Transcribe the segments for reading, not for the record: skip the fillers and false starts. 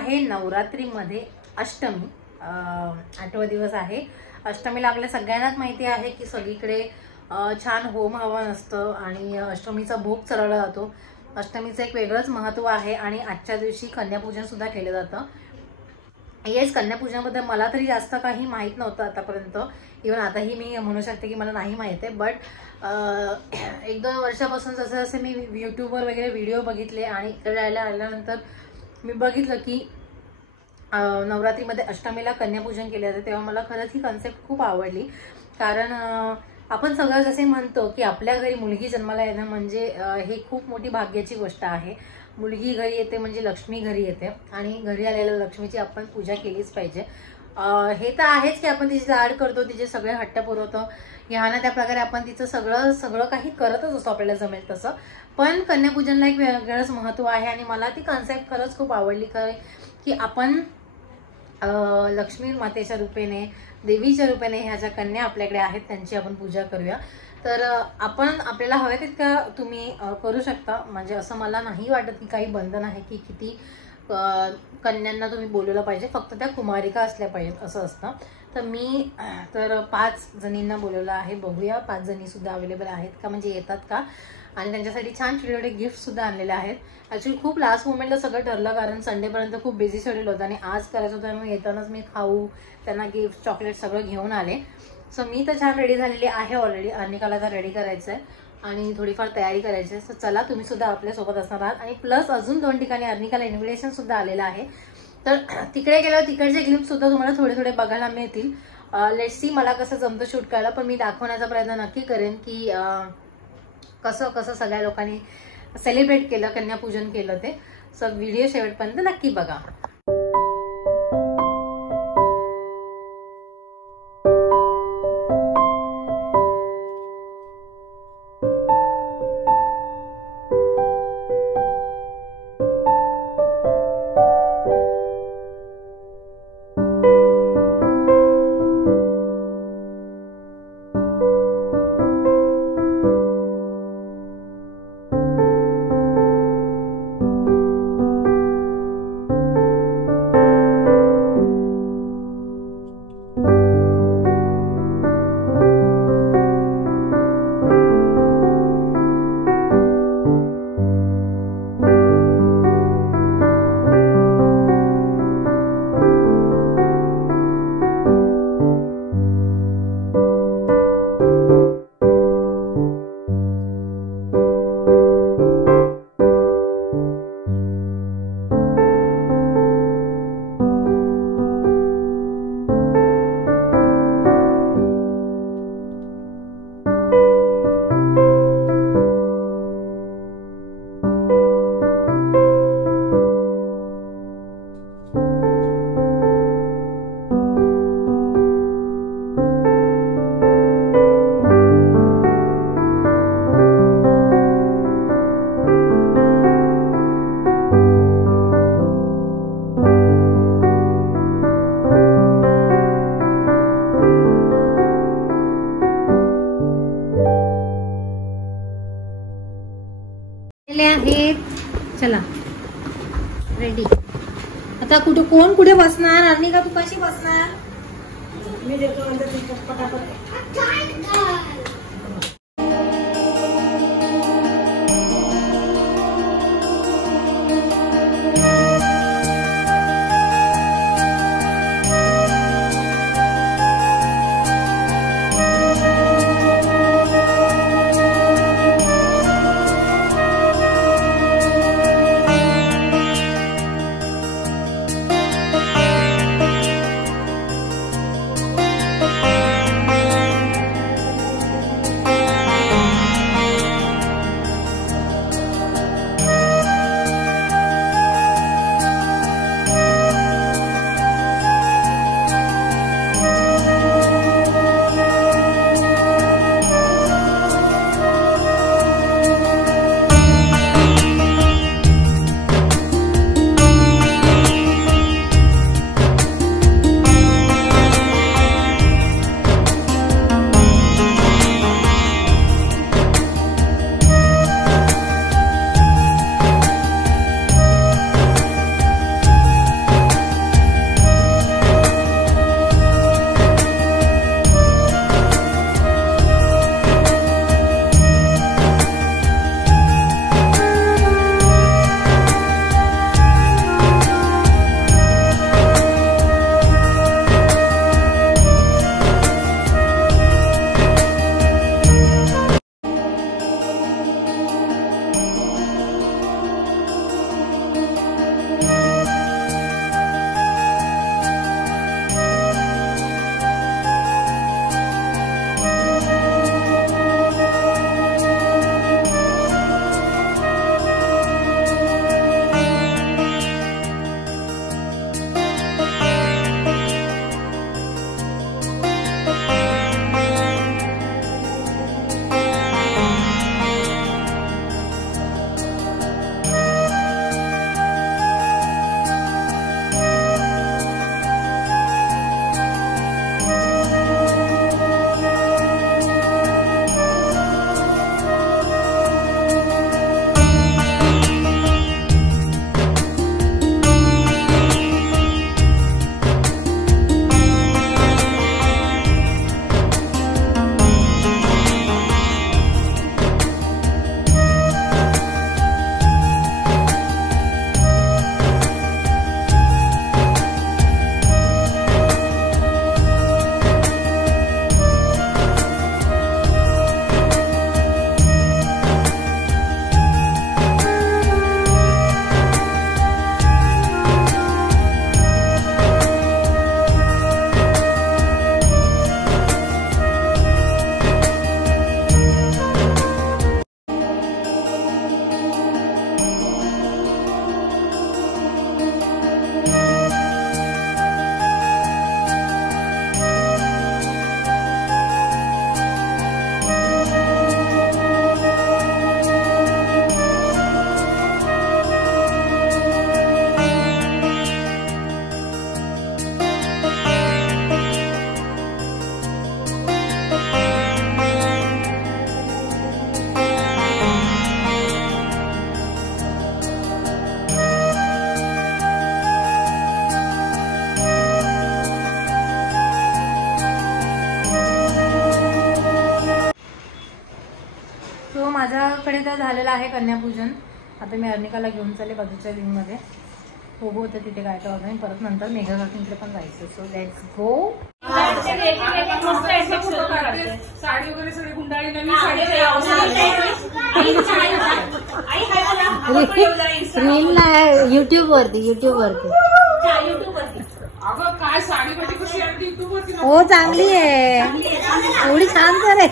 आहे नवरात्रीमध्ये अष्टमी, 8वा दिवस आहे. अष्टमीला आपल्या सगळ्यांनाच माहिती आहे की सगळीकडे छान होम हवन असतं आणि अष्टमीचा भोग चढवला जातो. अष्टमीचं एक वेगळंच महत्त्व आहे आणि आजच्या दिवशी कन्यापूजन सुद्धा केलं जातं. येस, कन्यापूजनाबद्दल मला तरी जास्त काही माहीत नव्हतं आतापर्यंत. इव्हन आताही मी म्हणू शकते की मला नाही माहीत आहे. बट 1-2 वर्षापासून जसं जसं मी यूट्यूबवर वगैरे व्हिडिओ बघितले आणि इकडे आल्यानंतर मी बघितलं की नवरात्रीमध्ये अष्टमीला कन्यापूजन केले जाते, तेव्हा मला खरंच ही कन्सेप्ट खूप आवडली. कारण आपण सगळं जसे म्हणतो की आपल्या घरी मुलगी जन्माला येणं म्हणजे हे खूप मोठी भाग्याची गोष्ट आहे. मुलगी घरी येते म्हणजे लक्ष्मी घरी येते आणि घरी आलेल्या लक्ष्मीची आपण पूजा केलीच पाहिजे. हे तर आहेच की आपण तिची लाड करतो, तिचे सगळे हट्ट पुरवतो, ह्या ना त्या प्रकारे आपण तिचं सगळं काही करतच असतो आपल्याला जमेल तसं. पण कन्यापूजनला एक वेगळंच महत्त्व आहे आणि मला ती कॉन्सेप्ट खरंच खूप आवडली की आपण लक्ष्मी मातेच्या रूपेने, देवीच्या रूपेने ह्या ज्या कन्या आपल्याकडे आहेत त्यांची आपण पूजा करूया. तर आपण आपल्याला हवे तितका तुम्ही करू शकता. म्हणजे असं मला नाही वाटत की काही बंधन आहे की किती कन्यांना तुम्ही बोलवलं पाहिजे, फक्त त्या कुमारिका असल्या पाहिजेत असं असतं. तर मी 5 जणींना बोलवलं आहे. बघूया 5 जणी सुद्धा अवेलेबल आहेत का, म्हणजे येतात का. आणि त्यांच्यासाठी छान छोटे गिफ्ट सुद्धा आणलेले आहेत. ऍक्च्युली खूप लास्ट मोमेंटला सगळं ठरलं, कारण संडेपर्यंत खूप बिझी शेड्यूल होतं आणि आज करायचं होतं. मग येतानाच मी खाऊ, त्यांना गिफ्ट, चॉकलेट सगळं घेऊन आले. सो मी तर छान रेडी झालेली आहे ऑलरेडी. अर्निकाला तर रेडी करायचं आहे आणि थोडीफार तयारी करायची आहे. सो चला, तुम्ही सुद्धा आपल्यासोबत असणार आहात. आणि प्लस अजून 2 ठिकाणी अर्निकाला इन्व्हिटेशन सुद्धा आलेलं आहे. तर तिकडे गेल्यावर तिकडचे क्लिप सुद्धा तुम्हाला थोडे बघायला मिळतील. लेट्स सी मला कसं जमतं शूट करायला, पण मी दाखवण्याचा प्रयत्न नक्की करेन की कसं सगळ्या लोकांनी सेलिब्रेट केलं, कन्यापूजन केलं ते. सो व्हिडिओ शेवटपर्यंत नक्की बघा. चला रेडी. आता कोण कुठे बसणार? अर्निका तू कशी बसणार? मी देतो पटापट. माझ्याकडे तर झालेलं आहे कन्यापूजन. आता मी अर्निकाला घेऊन चालले बाजूच्या विंग मध्ये. बघू होतं तिथे काय काय होतं. परत नंतर मेघा काकींकडे पण जायचं. So let's go. साडी वगैरे सगळी गुंडाळी नवीन साडी रील नाही युट्यूब वरती अगं काय साडी मध्ये कशी आहे युट्यूब वरती. हो चांगली आहे एवढी छान तर आहे.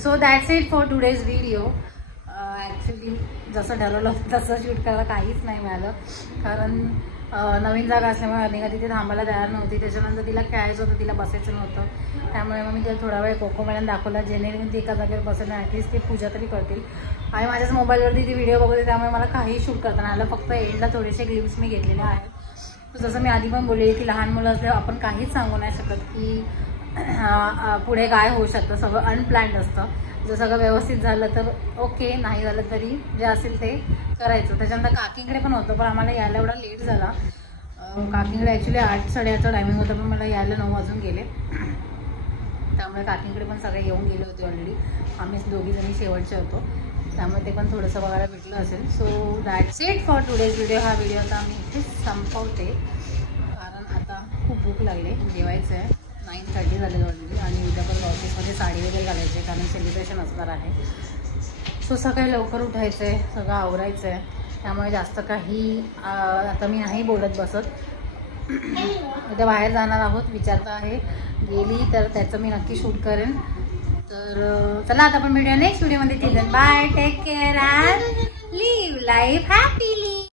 So that's it for today's video. Actually जसं ठरवलं होतं तसं शूट करायला काहीच नाही मिळालं. कारण नवीन जागा असल्यामुळे अर्निका तिथे थांबायला तयार नव्हती. त्याच्यानंतर तिला खेळायचं होतं, तिला बसायचं नव्हतं. त्यामुळे मग मी तिला थोडा वेळ कोको मॅडम दाखवला जेणेकरून ती एका जागेवर बसेल ॲटलिस्ट ते पूजा तरी करतील. आणि माझ्याच मोबाईलवरती ती व्हिडिओ बघते त्यामुळे मला काही शूट करता नाही आलं. फक्त एंडला थोडेसे ग्लिम्स मी घेतलेले आहेत. जसं मी आधी पण बोलले की लहान मुलं असल्यावर आपण काहीच सांगू नाही शकत की पुढे काय होऊ शकतं. सगळं अनप्लॅन्ड असतं. जर सगळं व्यवस्थित झालं तर ओके, नाही झालं तरी जे असेल ते करायचं. त्याच्यानंतर काकींकडे पण होतं पण आम्हाला यायला एवढा लेट झाला. काकींकडे ॲक्च्युली 8-8:30 टायमिंग होतं पण मला यायला 9 वाजून गेले. त्यामुळे काकींकडे पण सगळे येऊन गेले होते ऑलरेडी. आम्हीच दोघीजणी शेवटचे होतो त्यामुळे ते पण थोडंसं बघायला भेटलं असेल. So that's it for today's video. हा व्हिडिओ आता मी इथेच संपवते कारण आता खूप भूक लागली. जेवायचं आहे. 9:30 झाले ऑलरेडी आणि उद्या पण ऑफिसमध्ये साडी वगैरे घालायची कारण सेलिब्रेशन असणार आहे. सो सकाळी लवकर उठायचं आहे, सगळं आवरायचं आहे. त्यामुळे जास्त काही आता मी नाही बोलत बसत. उद्या बाहेर जाणार आहोत विचारता आहे. गेली तर त्याचं मी नक्की शूट करेन. तर चला आता आपण भेटूया नेक्स्ट व्हिडिओमध्ये. Bye, take care and live life happily.